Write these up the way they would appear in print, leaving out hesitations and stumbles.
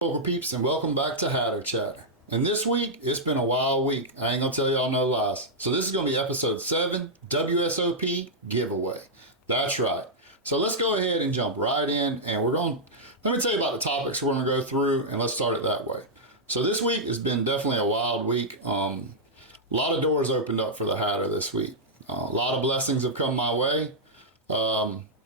Poker peeps, and welcome back to Hatter Chatter. And this week, it's been a wild week. I ain't gonna tell y'all no lies. So this is gonna be episode 7, WSOP giveaway. That's right. So let's go ahead and jump right in, and let me tell you about the topics we're gonna go through, and let's start it that way. So this week has been definitely a wild week. A lot of doors opened up for the Hatter this week. A lot of blessings have come my way.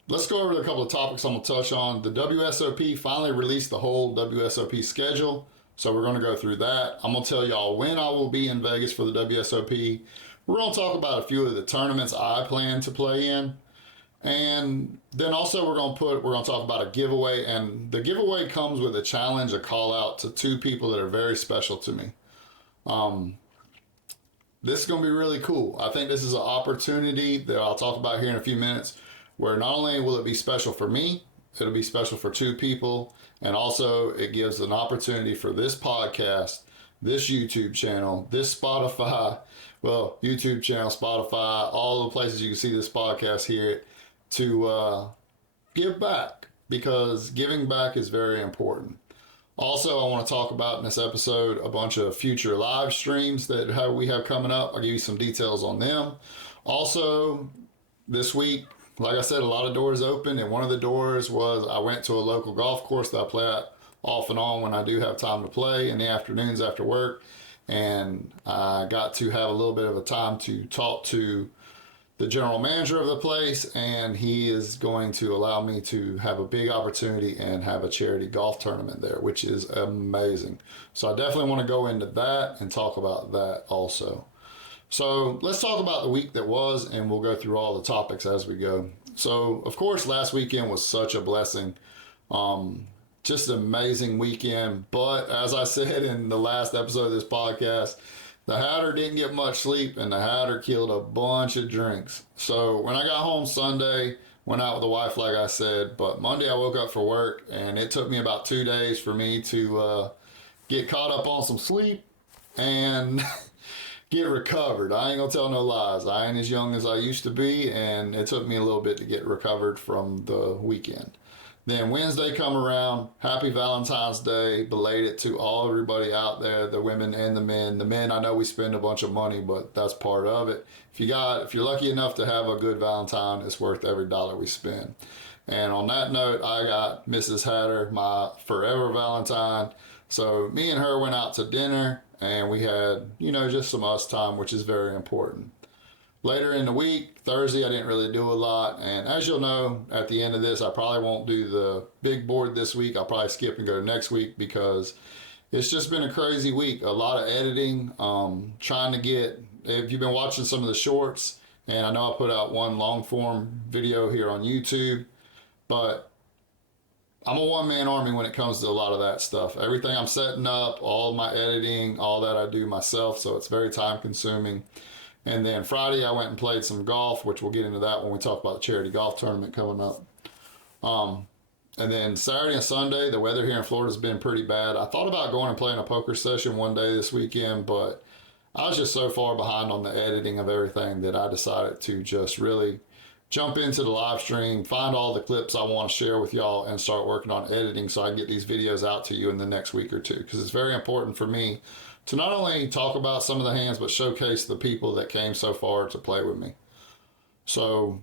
Let's go over a couple of topics I'm going to touch on. The WSOP finally released the whole WSOP schedule, so we're going to go through that. I'm going to tell y'all when I will be in Vegas for the WSOP. We're going to talk about a few of the tournaments I plan to play in. And then also we're going to talk about a giveaway, and the giveaway comes with a challenge, a call out to 2 people that are very special to me. This is going to be really cool. I think this is an opportunity that I'll talk about here in a few minutes, where not only will it be special for me, it'll be special for 2 people, and also it gives an opportunity for this podcast, this YouTube channel, this Spotify, YouTube channel, Spotify, all the places you can see this podcast here, to give back, because giving back is very important. Also, I want to talk about in this episode a bunch of future live streams that we have coming up. I'll give you some details on them. Also, this week, like I said, a lot of doors open, and one of the doors was I went to a local golf course that I play at off and on when I do have time to play in the afternoons after work, and I got to have a little bit of a time to talk to the general manager of the place, and he is going to allow me to have a big opportunity and have a charity golf tournament there, which is amazing. So I definitely want to go into that and talk about that also. So let's talk about the week that was, and we'll go through all the topics as we go. So, of course, last weekend was such a blessing. Just an amazing weekend. But as I said in the last episode of this podcast, the Hatter didn't get much sleep, and the Hatter killed a bunch of drinks. So when I got home Sunday, went out with the wife, like I said, but Monday I woke up for work, and it took me about 2 days for me to get caught up on some sleep and get recovered. I ain't gonna tell no lies. I ain't as young as I used to be, and it took me a little bit to get recovered from the weekend. Then Wednesday come around, happy Valentine's Day, belated to everybody out there, the women and the men. The men, I know we spend a bunch of money, but that's part of it. If you're lucky enough to have a good Valentine, it's worth every dollar we spend. And on that note, I got Mrs. Hatter, my forever Valentine. So me and her went out to dinner, and we had, just some us time, which is very important. Later in the week, Thursday, I didn't really do a lot. And as you'll know, at the end of this, I probably won't do the big board this week. I'll probably skip and go to next week, because it's just been a crazy week. A lot of editing, if you've been watching some of the shorts, and I know I put out one long form video here on YouTube, but I'm a one-man army when it comes to a lot of that stuff. Everything I'm setting up, all my editing, all that I do myself, so it's very time consuming. And then Friday I went and played some golf, which we'll get into that when we talk about the charity golf tournament coming up. And then Saturday and Sunday, the weather here in Florida has been pretty bad. I thought about going and playing a poker session one day this weekend, but I was just so far behind on the editing of everything that I decided to just really jump into the live stream, find all the clips I want to share with y'all, and start working on editing so I can get these videos out to you in the next week or two, because it's very important for me to not only talk about some of the hands, but showcase the people that came so far to play with me. So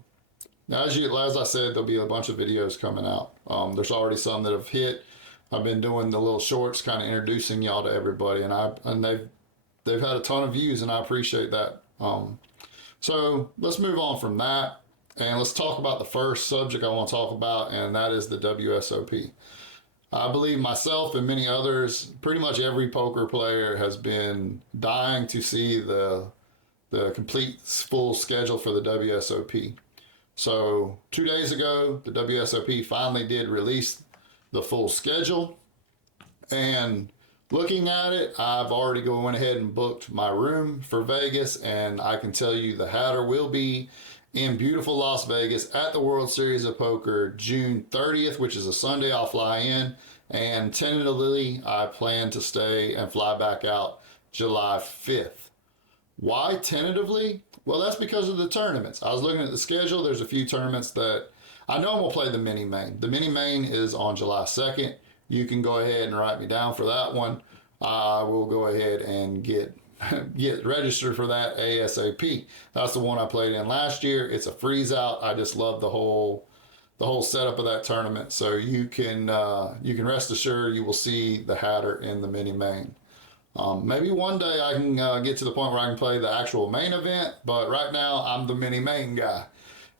as I said, there'll be a bunch of videos coming out. There's already some that have hit. I've been doing the little shorts, kind of introducing y'all to everybody, and they've had a ton of views, and I appreciate that. So let's move on from that, and let's talk about the first subject I want to talk about, and that is the WSOP. I believe myself and many others, pretty much every poker player has been dying to see the complete full schedule for the WSOP. So 2 days ago, the WSOP finally did release the full schedule. And looking at it, I've already went ahead and booked my room for Vegas, and I can tell you the Hatter will be in beautiful Las Vegas at the World Series of Poker June 30th, which is a Sunday. I'll fly in, and tentatively I plan to stay and fly back out July 5th. Why tentatively? Well, that's because of the tournaments. I was looking at the schedule. There's a few tournaments that I know I'm going to play the mini main. The mini main is on July 2nd. you can go ahead and write me down for that one. I will go ahead and get registered for that ASAP. That's the one I played in last year. It's a freeze out. I just love the whole setup of that tournament. So you can rest assured you will see the Hatter in the mini main. Maybe one day I can get to the point where I can play the actual main event, but right now I'm the mini main guy.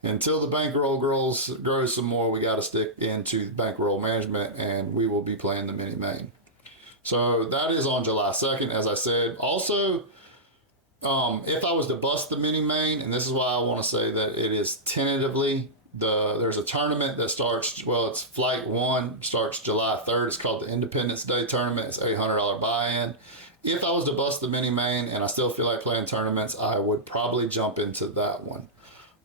Until the bankroll grows some more, we got to stick into bankroll management, and we will be playing the mini main. So that is on July 2nd, as I said. Also, if I was to bust the mini main, and this is why I want to say that it is tentatively, there's a tournament that starts, well, it's Flight 1, starts July 3rd. It's called the Independence Day Tournament. It's $800 buy-in. If I was to bust the mini main and I still feel like playing tournaments, I would probably jump into that one.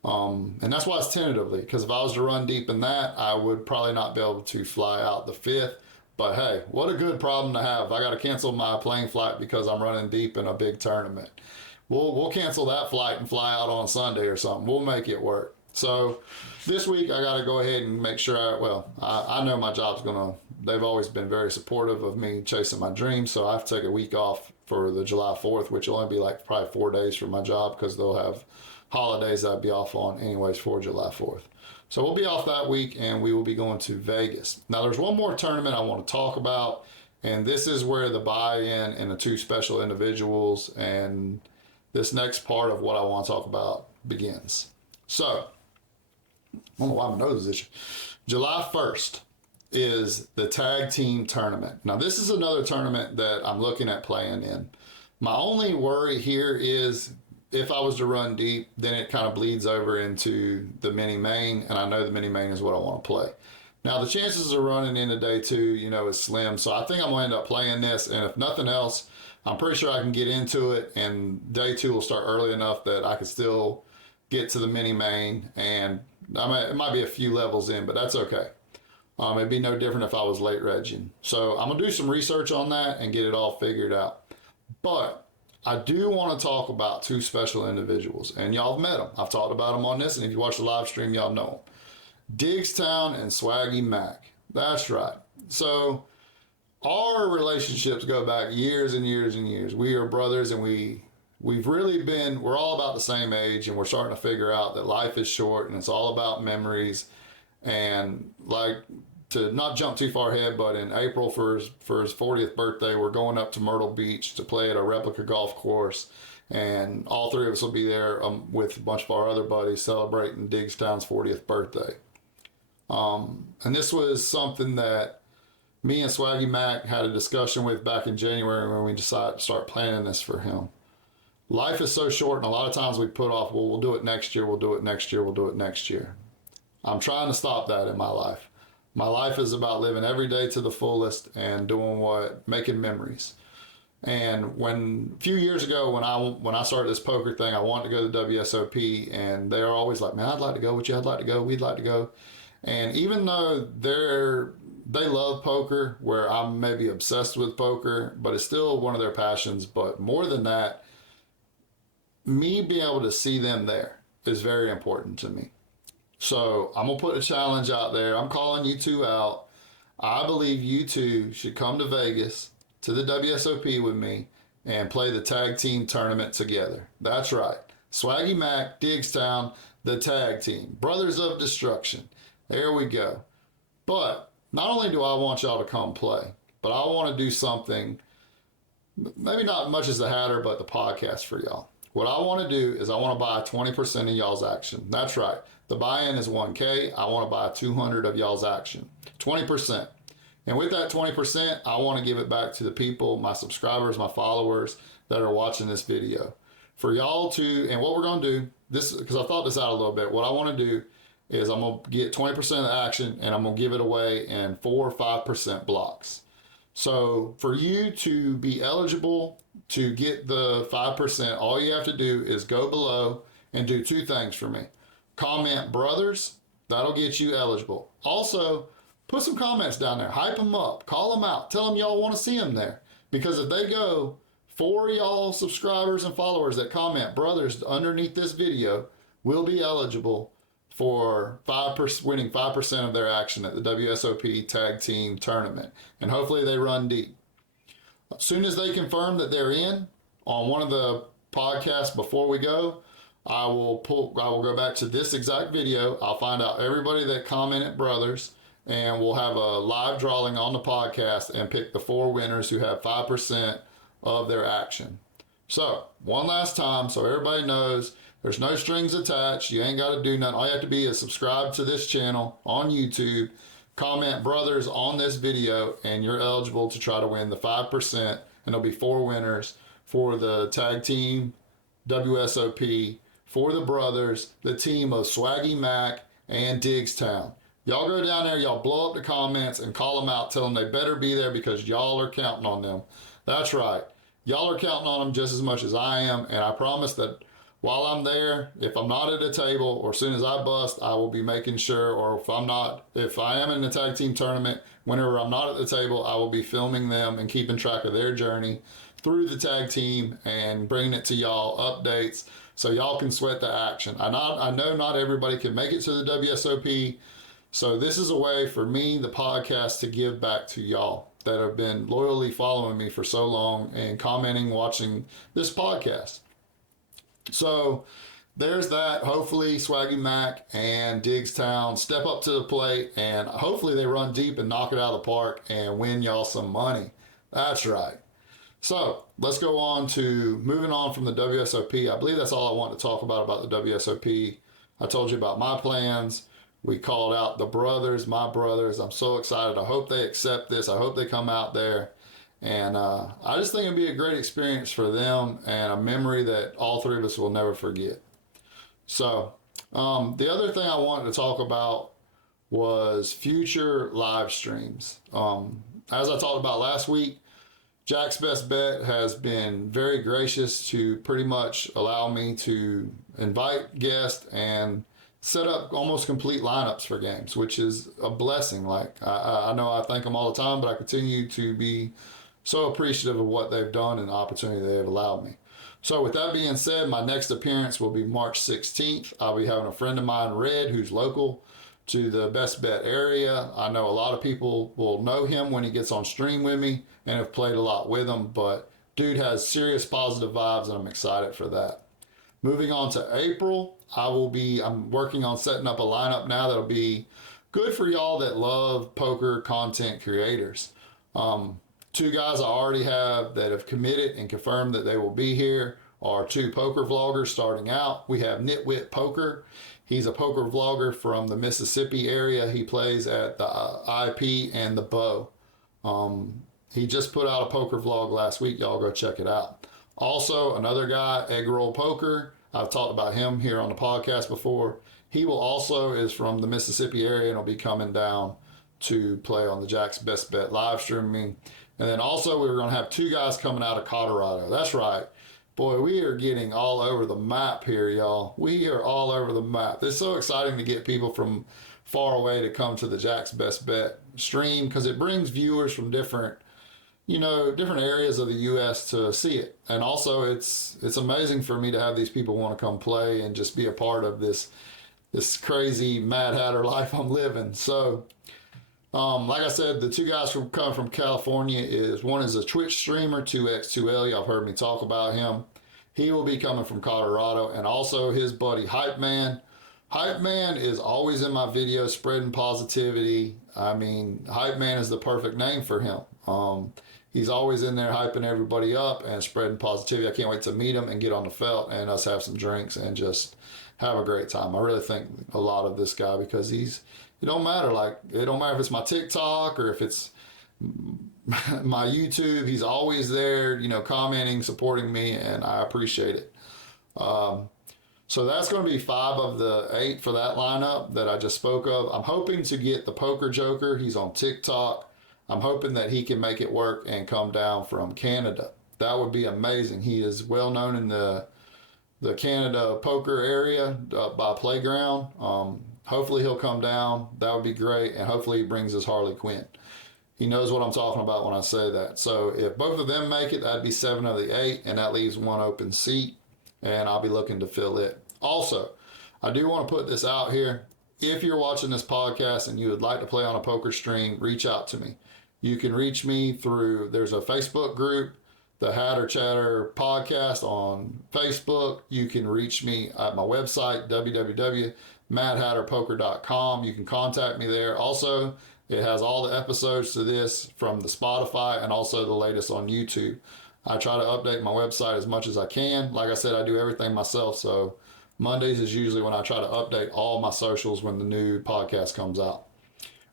And that's why it's tentatively, because if I was to run deep in that, I would probably not be able to fly out the 5th. But hey, what a good problem to have. I got to cancel my plane flight because I'm running deep in a big tournament. We'll cancel that flight and fly out on Sunday or something. We'll make it work. So this week I got to go ahead and make sure I know my job's they've always been very supportive of me chasing my dreams. So I have to take a week off for the July 4th, which will only be like probably 4 days for my job because they'll have holidays I'd be off on anyways for July 4th. So we'll be off that week and we will be going to Vegas. Now there's one more tournament I want to talk about, and this is where the buy-in and the 2 special individuals and this next part of what I want to talk about begins. So, I don't know why my nose is itching. July 1st is the tag team tournament. Now this is another tournament that I'm looking at playing in. My only worry here is if I was to run deep, then it kind of bleeds over into the mini main, and I know the mini main is what I want to play. Now the chances of running into day 2, is slim, so I think I'm going to end up playing this, and if nothing else, I'm pretty sure I can get into it, and day 2 will start early enough that I could still get to the mini main, and it might be a few levels in, but that's okay. It'd be no different if I was late regging. So I'm going to do some research on that and get it all figured out. But I do want to talk about 2 special individuals, and y'all have met them. I've talked about them on this, and if you watch the live stream, y'all know them. Diggstown and Swaggy Mac. That's right. So our relationships go back years and years and years. We are brothers, and we're all about the same age, and we're starting to figure out that life is short, and it's all about memories. And like, to not jump too far ahead, but in April for his 40th birthday, we're going up to Myrtle Beach to play at a replica golf course. And all 3 of us will be there with a bunch of our other buddies celebrating Diggstown's 40th birthday. And this was something that me and Swaggy Mac had a discussion with back in January when we decided to start planning this for him. Life is so short, and a lot of times we put off, well, we'll do it next year, we'll do it next year, we'll do it next year. I'm trying to stop that in my life. My life is about living every day to the fullest and making memories. And a few years ago, when I started this poker thing, I wanted to go to the WSOP, and they are always like, man, I'd like to go with you, I'd like to go, we'd like to go. And even though they love poker, where I'm maybe obsessed with poker, but it's still one of their passions. But more than that, me being able to see them there is very important to me. So I'm going to put a challenge out there. I'm calling you 2 out. I believe you 2 should come to Vegas to the WSOP with me and play the tag team tournament together. That's right. Swaggy Mac, Diggstown, the tag team. Brothers of Destruction. There we go. But not only do I want y'all to come play, but I want to do something, maybe not much as the Hatter, but the podcast for y'all. What I want to do is I want to buy 20% of y'all's action. That's right. The buy-in is $1K. I want to buy 200 of y'all's action. 20%. And with that 20%, I want to give it back to the people, my subscribers, my followers that are watching this video. For y'all to, and what we're going to do, this, because I thought this out a little bit, what I want to do is I'm going to get 20% of the action, and I'm going to give it away in 4 or 5% blocks. So for you to be eligible to get the 5%, all you have to do is go below and do 2 things for me. Comment brothers, that'll get you eligible. Also, put some comments down there, hype them up, call them out, tell them y'all want to see them there. Because if they go, 4 y'all subscribers and followers that comment brothers underneath this video will be eligible for winning 5% of their action at the WSOP Tag Team Tournament. And hopefully they run deep. As soon as they confirm that they're in on one of the podcasts before we go, I will go back to this exact video. I'll find out everybody that commented brothers, and we'll have a live drawing on the podcast and pick the 4 winners who have 5% of their action. So, one last time, so everybody knows, there's no strings attached. You ain't got to do nothing. All you have to be is subscribe to this channel on YouTube, comment brothers on this video, and you're eligible to try to win the 5%. And there'll be 4 winners for the tag team WSOP, for the brothers, the team of Swaggy Mac and Diggstown. Y'all go down there, y'all blow up the comments and call them out. Tell them they better be there because y'all are counting on them. That's right. Y'all are counting on them just as much as I am. And I promise that while I'm there, if I'm not at a table or as soon as I bust, I will be making sure, or if I am in the tag team tournament, whenever I'm not at the table, I will be filming them and keeping track of their journey through the tag team and bringing it to y'all updates so y'all can sweat the action. I know not everybody can make it to the WSOP, so this is a way for me, the podcast, to give back to y'all that have been loyally following me for so long and commenting, watching this podcast. So there's that. Hopefully Swaggy Mac and Diggstown step up to the plate, and hopefully they run deep and knock it out of the park and win y'all some money. That's right. So let's go on to moving on from the WSOP. I believe that's all I want to talk about the WSOP. I told you about my plans. We called out the brothers, my brothers. I'm so excited. I hope they accept this. I hope they come out there. And I just think it'd be a great experience for them and a memory that all 3 of us will never forget. So the other thing I wanted to talk about was future live streams. As I talked about last week, Jack's Best Bet has been very gracious to pretty much allow me to invite guests and set up almost complete lineups for games, which is a blessing. Like I know I thank them all the time, but I continue to be so appreciative of what they've done and the opportunity they've allowed me. So with that being said, my next appearance will be March 16th. I'll be having a friend of mine, Red, who's local to the Best Bet area. I know a lot of people will know him when he gets on stream with me and have played a lot with him, but dude has serious positive vibes and I'm excited for that. Moving on to April, I'm working on setting up a lineup now that'll be good for y'all that love poker content creators. 2 guys I already have that have committed and confirmed that they will be here are 2 poker vloggers starting out. We have Nitwit Poker. He's a poker vlogger from the Mississippi area. He plays at the IP and the Bow. He just put out a poker vlog last week. Y'all go check it out. Also, another guy, Egg Roll Poker. I've talked about him here on the podcast before. He is from the Mississippi area and will be coming down to play on the Jack's Best Bet live streaming. And then also we were going to have 2 guys coming out of Colorado. That's right. Boy, we are getting all over the map here, y'all. We are all over the map. It's so exciting to get people from far away to come to the Jack's Best Bet stream because it brings viewers from different areas of the U.S. to see it. And also it's amazing for me to have these people want to come play and just be a part of this crazy Mad Hatter life I'm living. So like I said, the 2 guys coming from California one is a Twitch streamer, 2x2l. Y'all have heard me talk about him. He will be coming from Colorado, and also his buddy Hype Man. Hype Man is always in my videos spreading positivity. I mean, Hype Man is the perfect name for him. He's always in there hyping everybody up and spreading positivity. I can't wait to meet him and get on the felt and us have some drinks and just have a great time. I really think a lot of this guy because it don't matter. Like, it don't matter if it's my TikTok or if it's my YouTube. He's always there, commenting, supporting me, and I appreciate it. So that's going to be 5 of the 8 for that lineup that I just spoke of. I'm hoping to get the Poker Joker. He's on TikTok. I'm hoping that he can make it work and come down from Canada. That would be amazing. He is well known in the Canada poker area by Playground. Hopefully he'll come down. That would be great. And hopefully he brings his Harley Quinn. He knows what I'm talking about when I say that. So if both of them make it, that'd be 7 of the 8. And that leaves 1 open seat. And I'll be looking to fill it. Also, I do want to put this out here. If you're watching this podcast and you would like to play on a poker stream, reach out to me. You can reach me through, there's a Facebook group, the Hatter Chatter podcast on Facebook. You can reach me at my website, www.madhatterpoker.com. You can contact me there. Also, it has all the episodes to this from the Spotify and also the latest on YouTube. I try to update my website as much as I can. Like I said, I do everything myself, so Mondays is usually when I try to update all my socials when the new podcast comes out.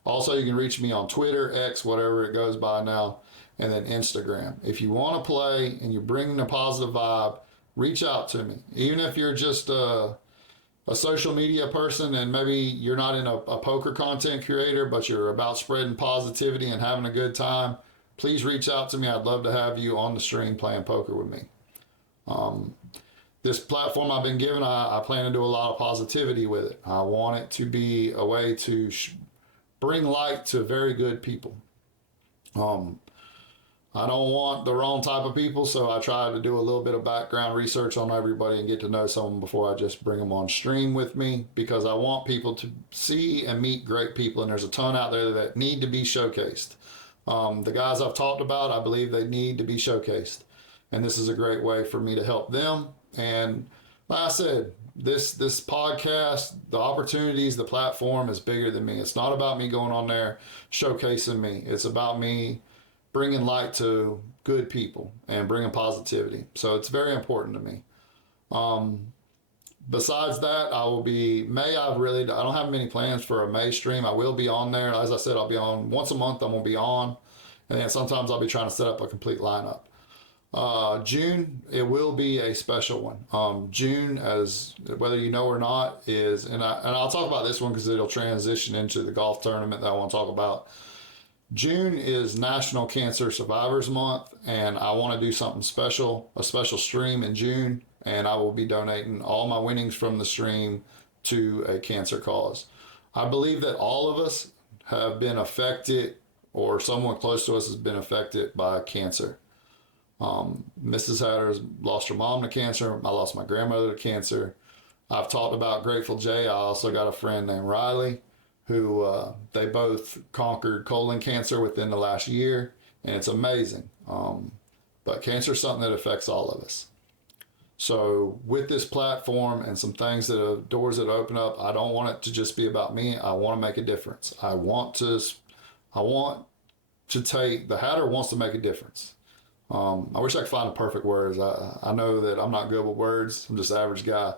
Also, you can reach me on Twitter, X, whatever it goes by now, and then Instagram. If you want to play and you're bringing a positive vibe, reach out to me. Even if you're just a social media person and maybe you're not in a poker content creator, but you're about spreading positivity and having a good time, please reach out to me. I'd love to have you on the stream playing poker with me. This platform I've been given, I plan to do a lot of positivity with it. I want it to be a way to bring light to very good people. I don't want the wrong type of people, so I try to do a little bit of background research on everybody and get to know someone before I just bring them on stream with me, because I want people to see and meet great people, and there's a ton out there that need to be showcased. The guys I've talked about, I believe they need to be showcased, and this is a great way for me to help them. And like I said, this podcast, the opportunities, the platform is bigger than me. It's not about me going on there showcasing me. It's about me bringing light to good people and bringing positivity. So it's very important to me. Besides that, I will be, May, I don't have many plans for a May stream. I will be on there. As I said, I'll be on once a month. I'm going to be on. And then sometimes I'll be trying to set up a complete lineup. June, it will be a special one. June, as whether you know or not, is, and I'll talk about this one because it'll transition into the golf tournament that I want to talk about. June is National Cancer Survivors Month, and I want to do something special, a special stream in June, and I will be donating all my winnings from the stream to a cancer cause. I believe that all of us have been affected, or someone close to us has been affected by cancer. Mrs. Hatter's lost her mom to cancer. I lost my grandmother to cancer. I've talked about Grateful Jay. I also got a friend named Riley, who they both conquered colon cancer within the last year, and it's amazing. But cancer is something that affects all of us. So with this platform and some things doors that open up, I don't want it to just be about me. I want to make a difference. I want to take, the Hatter wants to make a difference. I wish I could find the perfect words. I know that I'm not good with words. I'm just an average guy,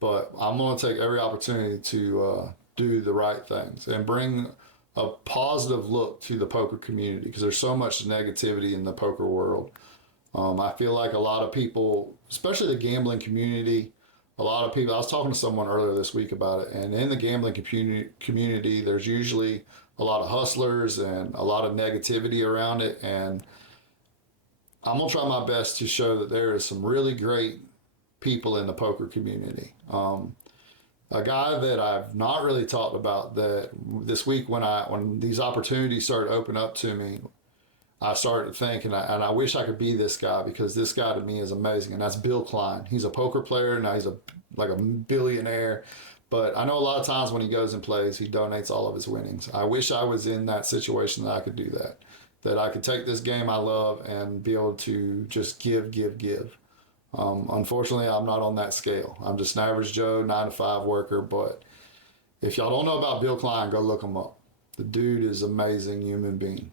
but I'm going to take every opportunity to do the right things and bring a positive look to the poker community, because there's so much negativity in the poker world. I feel like a lot of people, especially the gambling community, a lot of people, I was talking to someone earlier this week about it, and in the gambling community, there's usually a lot of hustlers and a lot of negativity around it, and I'm going to try my best to show that there is some really great people in the poker community. A guy that I've not really talked about, that this week when these opportunities started opening up to me, I started to think, and I wish I could be this guy, because this guy to me is amazing, and that's Bill Klein. He's a poker player, now he's like a billionaire, but I know a lot of times when he goes and plays, he donates all of his winnings. I wish I was in that situation that I could do that I could take this game I love and be able to just give. Unfortunately, I'm not on that scale. I'm just an average Joe, 9-to-5 worker. But if y'all don't know about Bill Klein, go look him up. The dude is an amazing human being.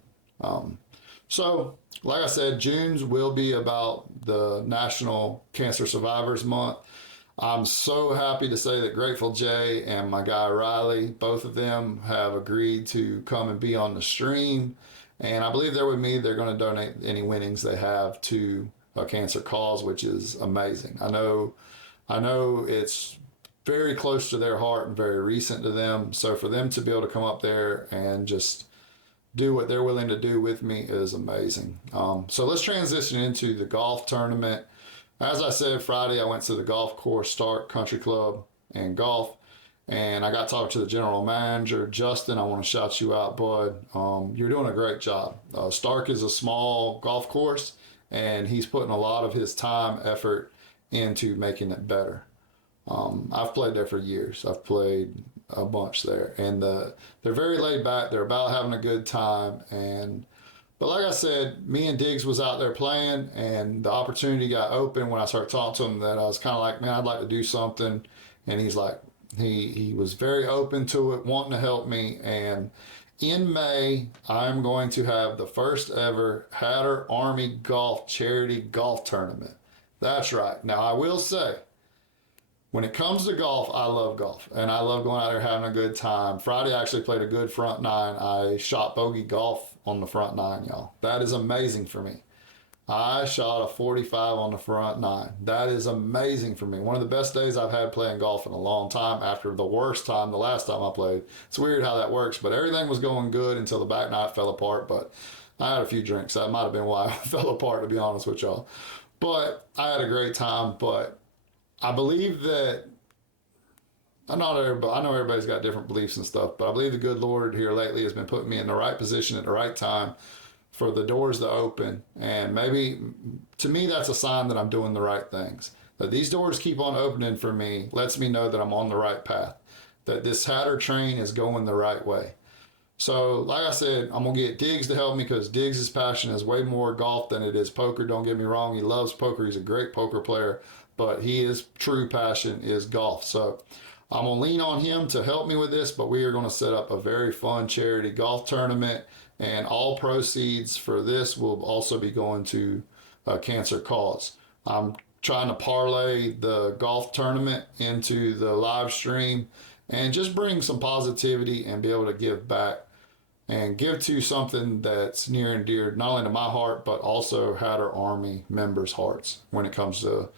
So, like I said, June's will be about the National Cancer Survivors Month. I'm so happy to say that Grateful Jay and my guy Riley, both of them have agreed to come and be on the stream. And I believe they're with me. They're going to donate any winnings they have to a cancer cause, which is amazing. I know it's very close to their heart and very recent to them. So for them to be able to come up there and just do what they're willing to do with me is amazing. So let's transition into the golf tournament. As I said, Friday I went to the golf course, Stark Country Club and Golf, and I got talking to the general manager, Justin. I want to shout you out, bud. You're doing a great job. Stark is a small golf course, and he's putting a lot of his time, effort into making it better. I've played there for years. I've played a bunch there, and they're very laid back. They're about having a good time, and but like I said, me and Diggs was out there playing, and the opportunity got open when I started talking to him. That I was kind of like, man, I'd like to do something, and he's like, he was very open to it, wanting to help me, and in May, I'm going to have the first ever Hatter Army Golf Charity Golf Tournament. That's right. Now, I will say, when it comes to golf, I love golf, and I love going out there having a good time. Friday, I actually played a good front nine. I shot bogey golf on the front nine, y'all. That is amazing for me. I shot a 45 on the front nine. That is amazing for me. One of the best days I've had playing golf in a long time after the worst time the last time I played. It's weird how that works, but everything was going good until the back nine fell apart. But I had a few drinks. That might have been why I fell apart, to be honest with y'all. But I had a great time. But I believe that I know everybody's got different beliefs and stuff, but I believe the good Lord here lately has been putting me in the right position at the right time for the doors to open. And maybe, to me, that's a sign that I'm doing the right things. That these doors keep on opening for me lets me know that I'm on the right path. That this Hatter train is going the right way. So, like I said, I'm going to get Diggs to help me because Diggs' passion is way more golf than it is poker. Don't get me wrong. He loves poker. He's a great poker player. But his true passion is golf. So, I'm going to lean on him to help me with this. But we are going to set up a very fun charity golf tournament. And all proceeds for this will also be going to a cancer cause. I'm trying to parlay the golf tournament into the live stream and just bring some positivity and be able to give back and give to something that's near and dear not only to my heart but also Hatter Army members' hearts when it comes to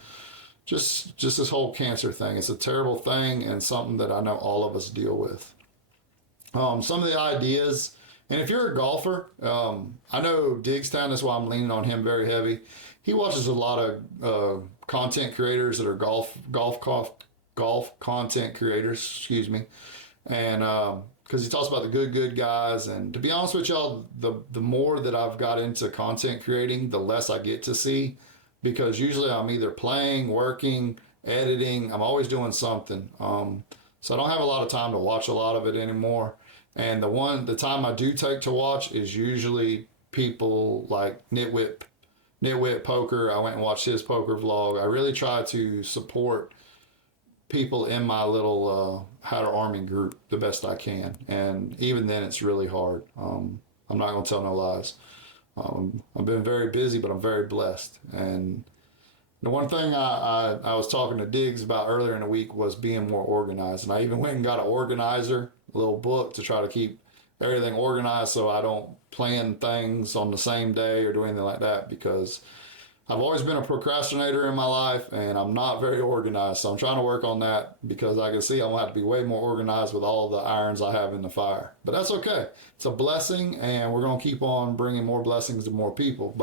just this whole cancer thing. It's a terrible thing and something that I know all of us deal with. Some of the ideas, and if you're a golfer, I know Diggstown, that's why I'm leaning on him very heavy. He watches a lot of content creators that are golf content creators, excuse me, and because he talks about the good guys. And to be honest with y'all, the more that I've got into content creating, the less I get to see, because usually I'm either playing, working, editing. I'm always doing something. So I don't have a lot of time to watch a lot of it anymore. And the time I do take to watch is usually people like Nitwit Poker. I went and watched his poker vlog. I really try to support people in my little Hatter Army group the best I can. And even then, it's really hard. I'm not going to tell no lies. I've been very busy, but I'm very blessed. And the one thing I was talking to Diggs about earlier in the week was being more organized. And I even went and got an organizer, a little book to try to keep everything organized so I don't plan things on the same day or do anything like that, because I've always been a procrastinator in my life and I'm not very organized. So I'm trying to work on that because I can see I'm going to have to be way more organized with all the irons I have in the fire. But that's okay. It's a blessing, and we're going to keep on bringing more blessings to more people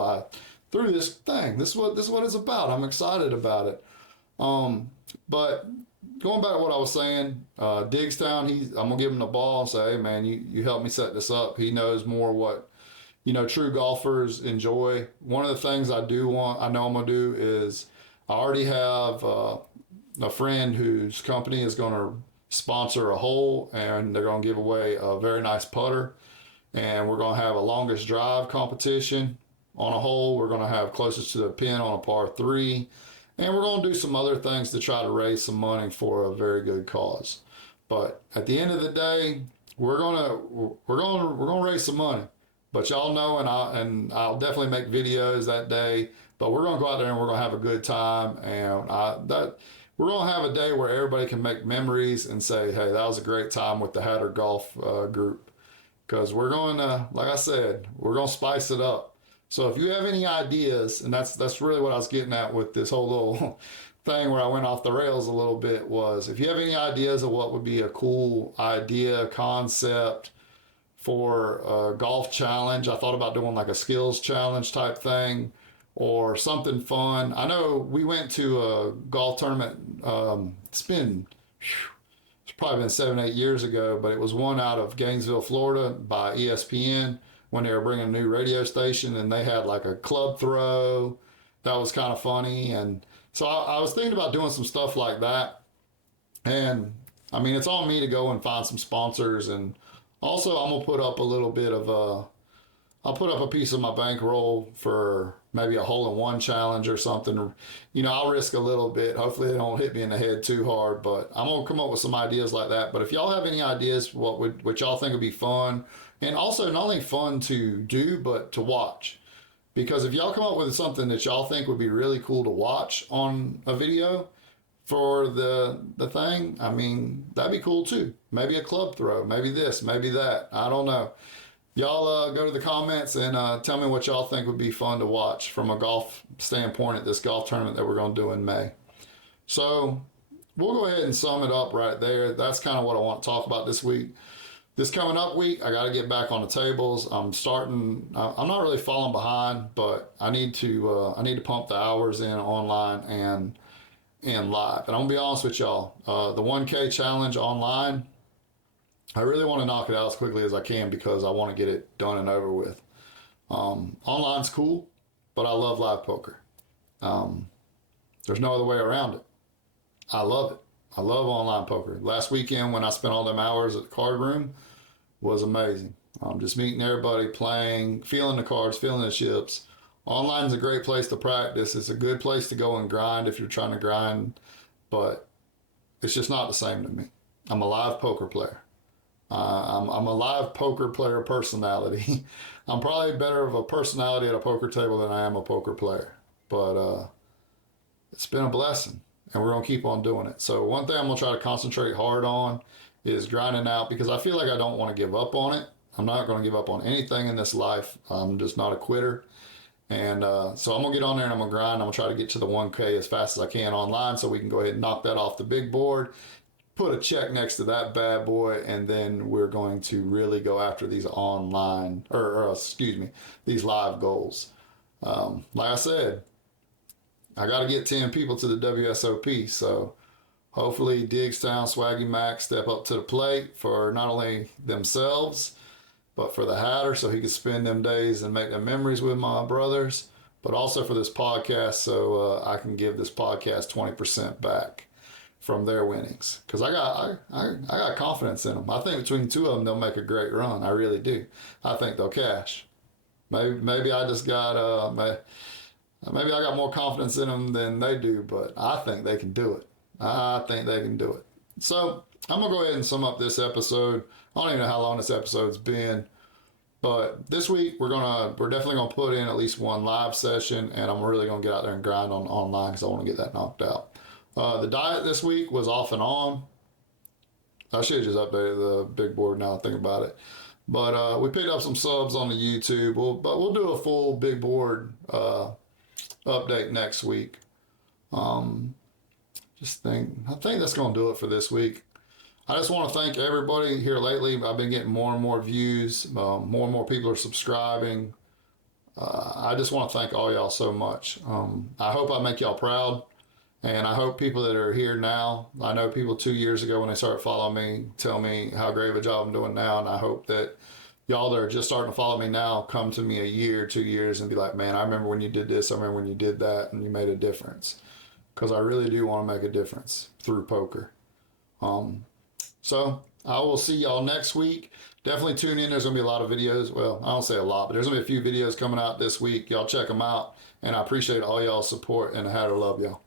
through this thing. This is what it's about. I'm excited about it. But going back to what I was saying, Diggstown, I'm going to give him the ball and say, hey man, you helped me set this up. He knows more what true golfers enjoy. One of the things I know I'm going to do is I already have a friend whose company is going to sponsor a hole, and they're going to give away a very nice putter. And we're going to have a longest drive competition on a hole. We're going to have closest to the pin on a par 3. And we're going to do some other things to try to raise some money for a very good cause. But at the end of the day, we're going to raise some money. But y'all know, and I'll definitely make videos that day. But we're going to go out there and we're going to have a good time, and we're going to have a day where everybody can make memories and say, hey, that was a great time with the Hatter Golf group. Because we're going to, like I said, we're going to spice it up. So if you have any ideas, and that's really what I was getting at with this whole little thing where I went off the rails a little bit, was if you have any ideas of what would be a cool idea, concept for a golf challenge. I thought about doing like a skills challenge type thing or something fun. I know we went to a golf tournament. It's probably been 7-8 years ago, but it was one out of Gainesville, Florida by ESPN when they were bringing a new radio station, and they had like a club throw. That was kind of funny. And so I was thinking about doing some stuff like that. And I mean, it's on me to go and find some sponsors. And also, I'm gonna put up a little bit of I'll put up a piece of my bankroll for maybe a hole-in-one challenge or something. You know, I'll risk a little bit. Hopefully, they don't hit me in the head too hard. But I'm gonna come up with some ideas like that. But if y'all have any ideas, what y'all think would be fun, and also not only fun to do but to watch, because if y'all come up with something that y'all think would be really cool to watch on a video for the thing, I mean, that'd be cool too. Maybe a club throw, maybe this, maybe that. I don't know. Y'all go to the comments and tell me what y'all think would be fun to watch from a golf standpoint at this golf tournament that we're going to do in May. So we'll go ahead and sum it up right there. That's kind of what I want to talk about this week. This coming up week, I got to get back on the tables. I'm not really falling behind, but I need to pump the hours in online and live. And I'm gonna be honest with y'all, the 1K challenge online, I really want to knock it out as quickly as I can because I want to get it done and over with. Online's cool, but I love live poker. There's no other way around it. I love it. I love online poker. Last weekend when I spent all them hours at the card room was amazing. Just meeting everybody, playing, feeling the cards, feeling the chips. Online's a great place to practice. It's a good place to go and grind if you're trying to grind, but it's just not the same to me. I'm a live poker player. I'm a live poker player personality. I'm probably better of a personality at a poker table than I am a poker player, but it's been a blessing, and we're going to keep on doing it. So one thing I'm going to try to concentrate hard on is grinding out, because I feel like I don't want to give up on it. I'm not going to give up on anything in this life. I'm just not a quitter. And so I'm going to get on there and I'm going to grind. I'm going to try to get to the 1K as fast as I can online so we can go ahead and knock that off the big board, put a check next to that bad boy, and then we're going to really go after these online, these live goals. Like I said, I got to get 10 people to the WSOP, so hopefully Digstown, Swaggy Mac step up to the plate for not only themselves, but for the Hatter so he can spend them days and make them memories with my brothers, but also for this podcast so I can give this podcast 20% back from their winnings, because I got confidence in them. I think between the two of them they'll make a great run. I really do. I think they'll cash. Maybe I just got maybe I got more confidence in them than they do, but I think they can do it. I think they can do it. So I'm gonna go ahead and sum up this episode. I don't even know how long this episode's been, but this week we're definitely gonna put in at least one live session, and I'm really gonna get out there and grind on online because I want to get that knocked out. The diet this week was off and on. I should have just updated the big board now I think about it. But we picked up some subs on the YouTube. We'll do a full big board update next week. I think that's going to do it for this week. I just want to thank everybody here lately. I've been getting more and more views. More and more people are subscribing. I just want to thank all y'all so much. I hope I make y'all proud. And I hope people that are here now, I know people 2 years ago when they started following me, tell me how great of a job I'm doing now. And I hope that y'all that are just starting to follow me now come to me a year, 2 years and be like, man, I remember when you did this. I remember when you did that and you made a difference. Because I really do want to make a difference through poker. So I will see y'all next week. Definitely tune in. There's going to be a lot of videos. Well, I don't say a lot, but there's going to be a few videos coming out this week. Y'all check them out. And I appreciate all y'all's support, and I had to love y'all.